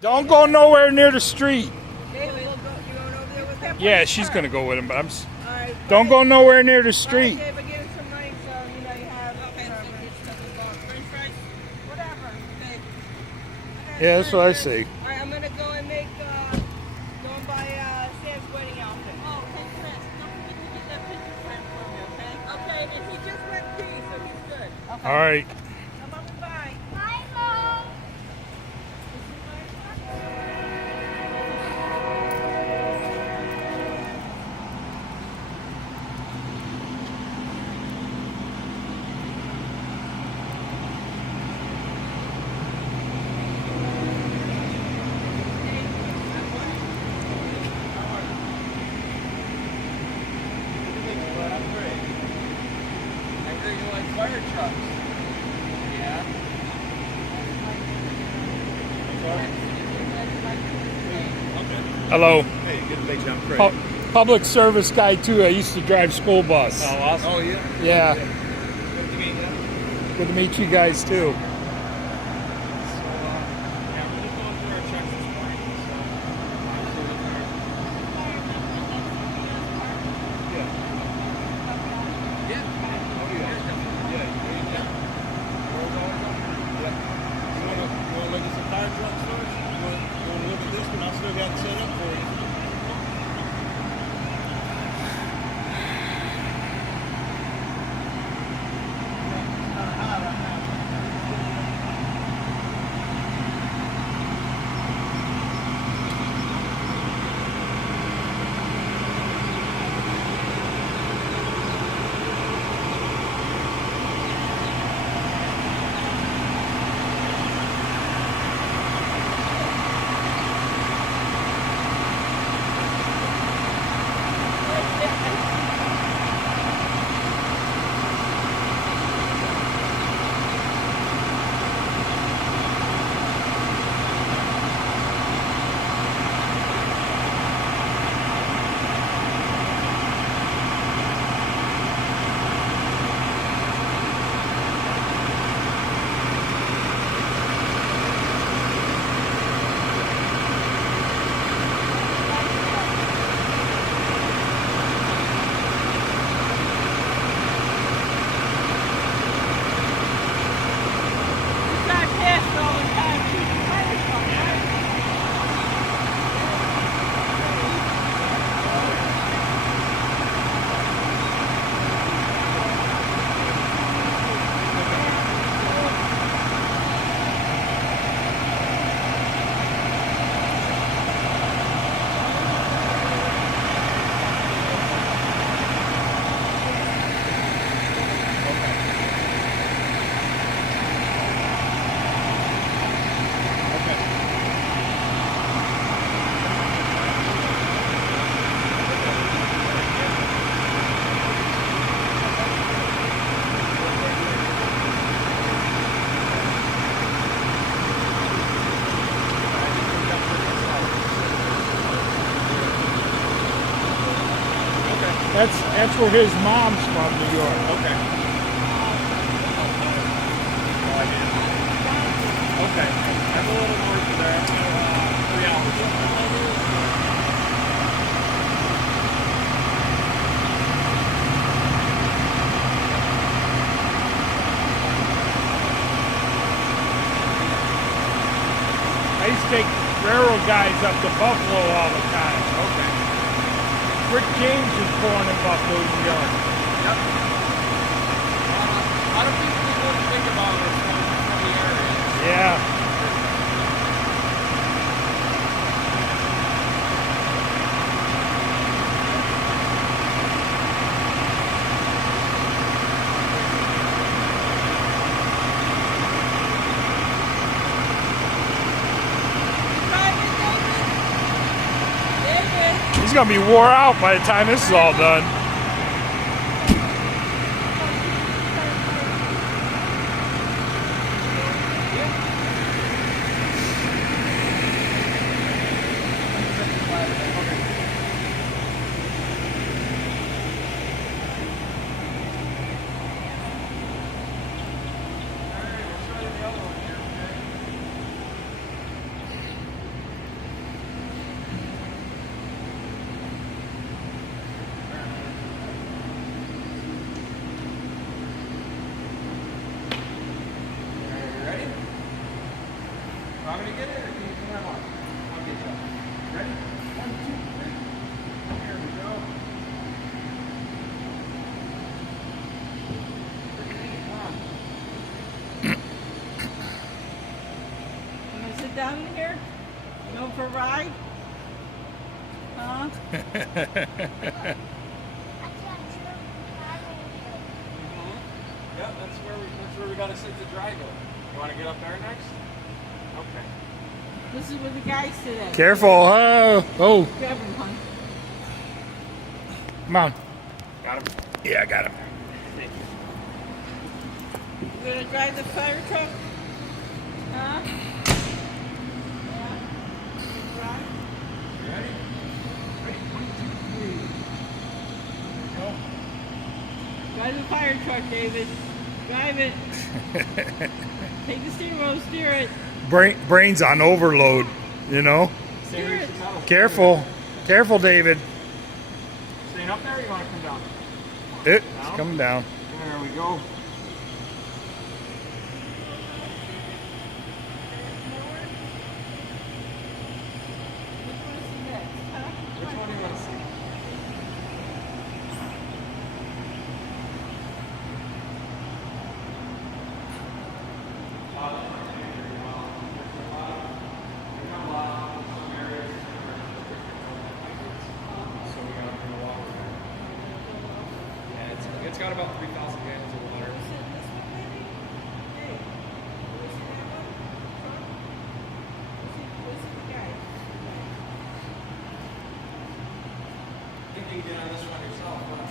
Don't go nowhere near the street. Okay, we'll go. You going over there with him? Yeah, she's gonna go with him, but All right. don't go nowhere near the street. Okay, but give us some money so you know you have. Okay, French fries. Whatever. Okay. Yeah, that's what I say. All right, I'm gonna go and make. Go and buy Sam's wedding outfit. Oh, okay, Chris. Don't forget to get that picture frame for me, okay? Okay, and he just went pee, so he's good. Okay. All right. Come on, bye. Bye, Mom. Fire trucks. Yeah. Hello. Hey, good to meet you. I'm Craig. Public service guy too. I used to drive school bus. Oh, awesome. Oh, yeah. Yeah. Good to meet you. Good to meet you guys too. Yeah, we're just going through our checks this morning. Yeah. Oh, yeah. Yeah. You want to look at some fire trucks first? You want to look at this one? I still got it set up for you. That's where his mom's from, New York. Okay. Okay. I'm a little north of there. I'm 3 hours. I used to take railroad guys up to Buffalo all the time. Okay. Rick James was born in Buffalo, New York. Yep. A lot of people wouldn't think about it from the area. Yeah. He's gonna be wore out by the time this is all done. Ready? 1, 2, 3. There we go. You gonna sit down in here? You going for a ride? Huh? Yep, that's where we gotta sit the dry go. You wanna get up there next? Okay. This is where the guys sit at. Careful. Oh. Grab him, hon. Come on. Got him. Yeah, I got him. Thank you. You gonna drive the fire truck? Huh? Yeah? You gonna drive? You ready? Ready? 1, 2, 3. Go. Drive the fire truck, David. Drive it. Take the steering wheel, steer it. Brains on overload, you know. Steer it. Careful. Careful, David. Staying up there or you wanna come down? It's coming down. There we go. Which one do you want to see? It's got about 3,000 gallons of water. I think you can get on this one yourself, huh?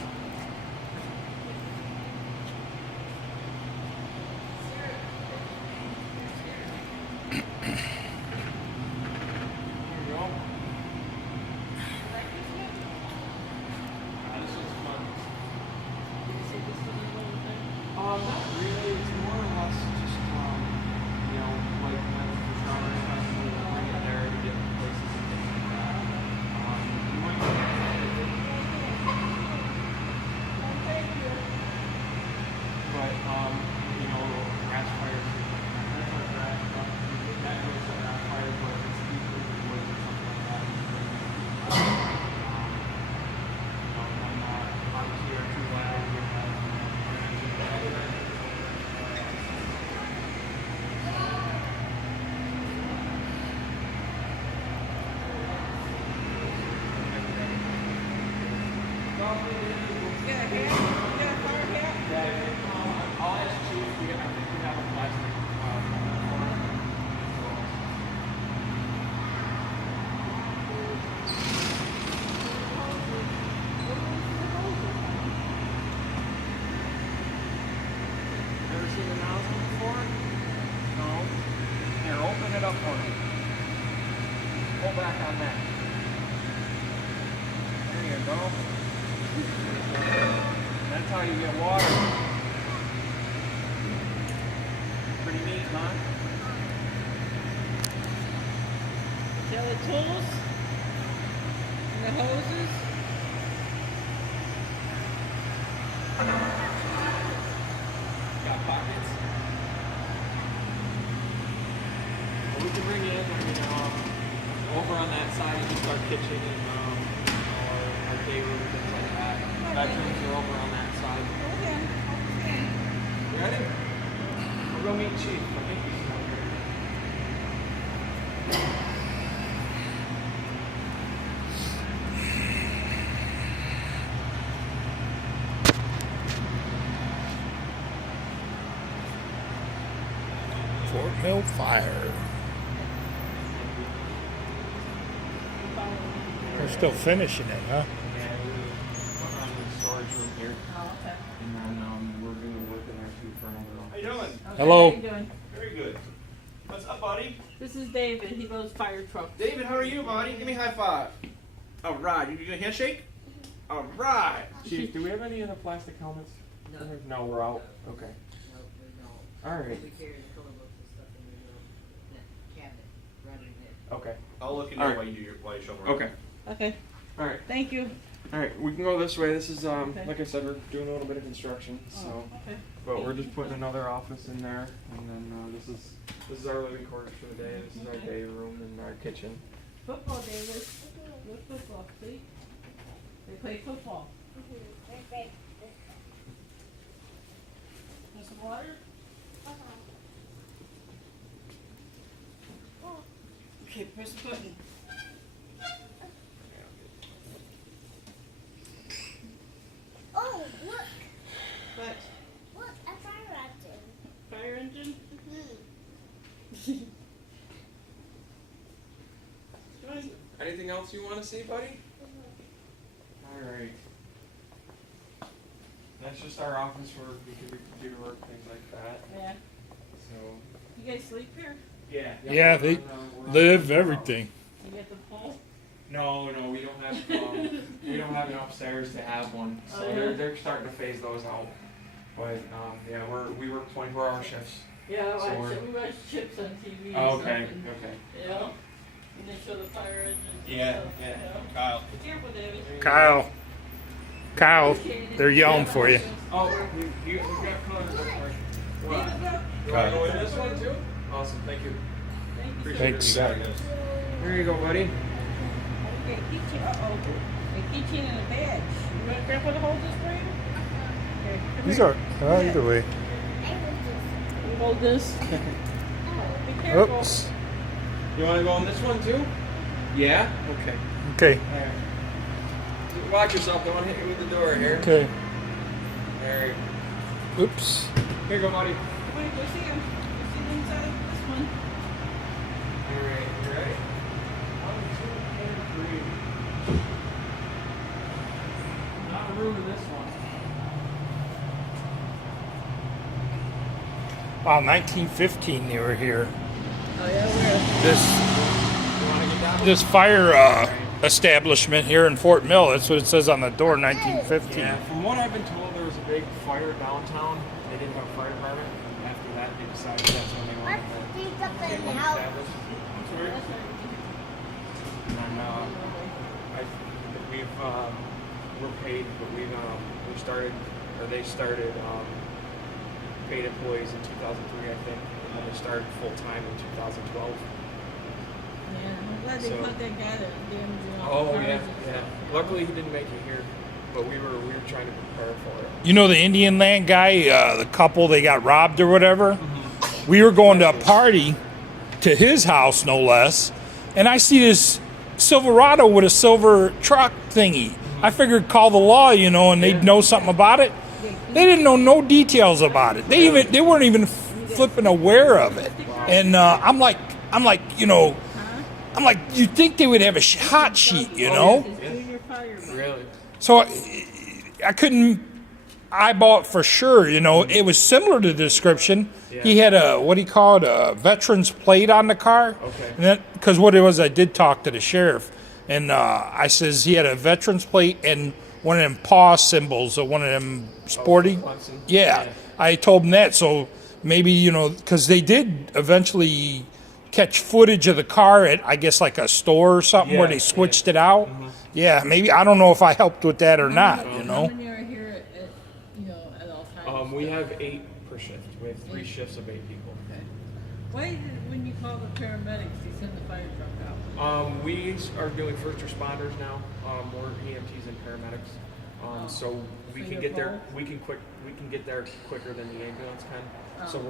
There you go. This is fun. Not really. It's more or less just, you know, like when the shower especially bring it there to get places and things like that. You might but, you know, grass fires, that's our grass stuff. That goes to grass fires, but if it's deep in the woods or something like that, you know, when, obviously our two ladders, we have, You got a hat? You got a fire hat? I'll ask Chief. I think we have a plastic. Ever seen the nozzle before? No. Here, open it up for me. Pull back on that. There you go. That's how you get water. Pretty neat, huh? See all the tools? And the hoses? Got pockets. Well, we can bring you in. Over on that side is just our kitchen and our day room, things like that. Bedrooms are over on that side. Okay. You ready? We'll go meet Chief. I think he's still here. Fort Mill Fire. We're still finishing it, huh? Yeah, we're on the storage room here. Oh, okay. And then we're doing work in there too for another office. How you doing? Okay, Hello. How you doing? Very good. What's up, buddy? This is David. He loves fire trucks. David, how are you, buddy? Give me a high five. All right, you doing a handshake? All right. Chief, do we have any of the plastic helmets? No, we're out. Okay. All right. We carry the color books and stuff in the cabinet rather than Okay. I'll look in All there right. while you show me. Okay. Okay. All right. Thank you. All right. We can go this way. This is Okay. like I said, we're doing a little bit of construction, so. Oh, okay. But we're just putting another office in there, and then this is our living quarters for the day. This is our day room and our kitchen. Football, David. Look football, see? They play football. Want some water? Okay, press the button. Oh, look! What? Look, a fire engine. Fire engine? Anything else you want to see, buddy? All right. That's just our office where we can do computer work, things like that. Yeah. So. You guys sleep here? Yeah. Yeah, they we're live everything. You get the pole? No, we don't have we don't have an upstairs to have one. So Oh, yeah? they're starting to phase those out. But yeah, we work 24-hour shifts. Yeah, So we're- we watch chips on TV. Oh, and okay, stuff, and, okay. Yeah. And they show the fire engine. Yeah, stuff, yeah. you Kyle. know. Be careful, David. Kyle, they're yelling for you. Oh, we got colors up for you. What? David, look. You want to go in this one too? Awesome, thank you. Thank you. Appreciate Thanks. it. You got it. Here you go, buddy. Okay, keychain. Uh-oh. A keychain and a badge. You want Grandpa to hold this for you? Okay, come These here. are either way. You hold this. Be careful. Oops. You want to go in this one too? Yeah? Okay. Okay. All right. Watch yourself, don't hit you with the door here. Okay. Alright. Oops. Here you go, buddy. Come on, go see him. Go see the inside of this one. Alright, you ready? 1, 2, and 3. Not a room in this one. Wow, 1915 they were here. Oh, yeah, we're. This You want to get down? this fire establishment here in Fort Mill. That's what it says on the door, 1915. Yeah, from what I've been told, there was a big fire downtown. They didn't have a fire department. After that, they decided that's when they wanted to Let's do get something one else. established. I'm sorry. And we're paid, but we started, or they started paid employees in 2003, I think, and then they started full time in 2012. Yeah, I'm glad they So- put that guy that damaged all Oh the cars yeah, and yeah. stuff. Luckily, he didn't make it here, but we were trying to prepare for it. You know the Indian land guy, the couple they got robbed or whatever? We were going to a party to his house, no less, and I see this Silverado with a silver truck thingy. I figured call the law, you know, and they'd know something about it. They didn't know no details about it. They weren't even flipping aware of it. And I'm like, you know, I'm like, you'd think they would have a hot sheet, you know? It's junior fireman. Really? So I couldn't eyeball it for sure, you know. It was similar to the description. Yeah. He had a, what do you call it, a veteran's plate on the car. Okay. And that, because what it was, I did talk to the sheriff. And I says he had a veteran's plate and one of them paw symbols, or one of them sporty. Clemson. Yeah. I told him that. So maybe, you know, because they did eventually catch footage of the car at, I guess, like a store or something where Yeah, they switched it out. Yeah, maybe. I don't know if I helped with that or not, you How know. many are here at you know, at all times? We have 8 per shift. We have 3 shifts of 8 people. Okay. Why did, when you call the paramedics, you send the fire truck out? We are doing first responders now. We're EMTs and paramedics. So we So can you're get there. both? We can get there quicker than the ambulance can. So Oh.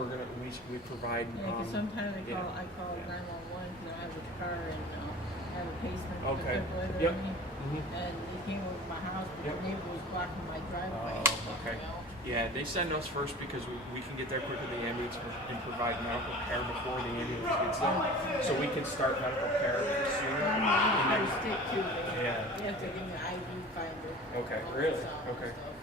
we provide. Yeah, because sometimes yeah. I call 911 because I have a car and I have a pacemaker. Okay. defibrillator Yep. in me. Mhm. And they came over to my house, but Yep. the neighbor was blocking my driveway. Oh, okay. You know? Yeah, they send us first because we can get there quicker than the ambulance and provide medical care before the ambulance gets there. So we can start medical care sooner. I And always then- stick to it. Yeah. You have to give me an IV finder. Okay, all really? this, Okay. stuff.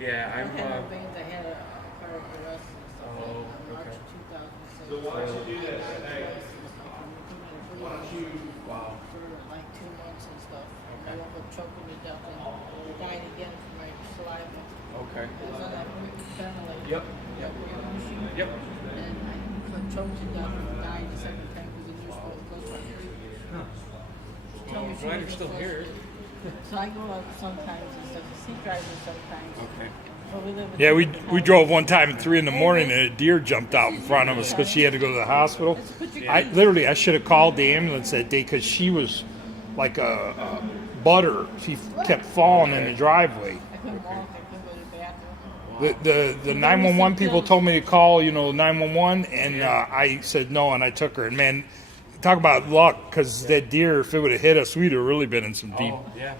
Yeah, I I'm. had no veins. I had a cardiac arrest and stuff Oh, in March okay. of 2006. So why don't you do that today? Wow. For like 2 months and stuff. I woke up choking to death and died again from my saliva. Okay. I was on that ventilator. Yep. Yep. Machine. Yep. And I choked to death and died the second time because the nurse was close to me. Well, I'm glad you're still here. So I go out sometimes and stuff. See drivers sometimes. Okay. But we live in Yeah, we different we homes. drove one time at 3 in the morning and a deer jumped out in front of us because she had to go to the hospital. I should have called the ambulance that day because she was like a butter. She kept falling in the driveway. I couldn't walk. I couldn't go to the bathroom. The 911 people told me to call, 911, and I said no, and I took her. And man, talk about luck, because that deer, if it would have hit us, we'd have really been in some deep Oh, yeah.